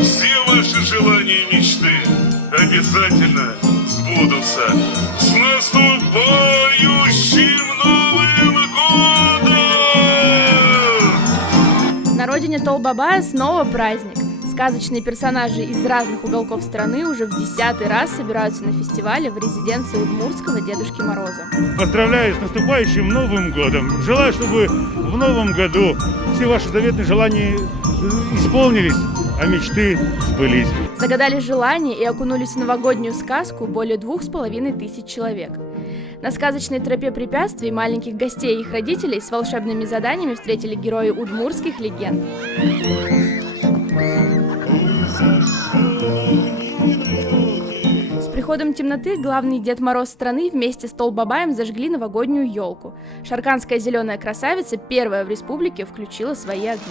все ваши желания и мечты обязательно сбудутся. С наступающим Новым годом! На родине Толбабая снова праздник. Сказочные персонажи из разных уголков страны уже в 10-й раз собираются на фестивале в резиденции удмуртского Дедушки Мороза. Поздравляю с наступающим Новым годом. Желаю, чтобы в новом году все ваши заветные желания исполнились, а мечты сбылись. Загадали желания и окунулись в новогоднюю сказку более 2500 человек. На сказочной тропе препятствий маленьких гостей и их родителей с волшебными заданиями встретили герои удмуртских легенд. С приходом темноты главный Дед Мороз страны вместе с Толбабаем зажгли новогоднюю елку. Шарканская зеленая красавица первая в республике включила свои огни.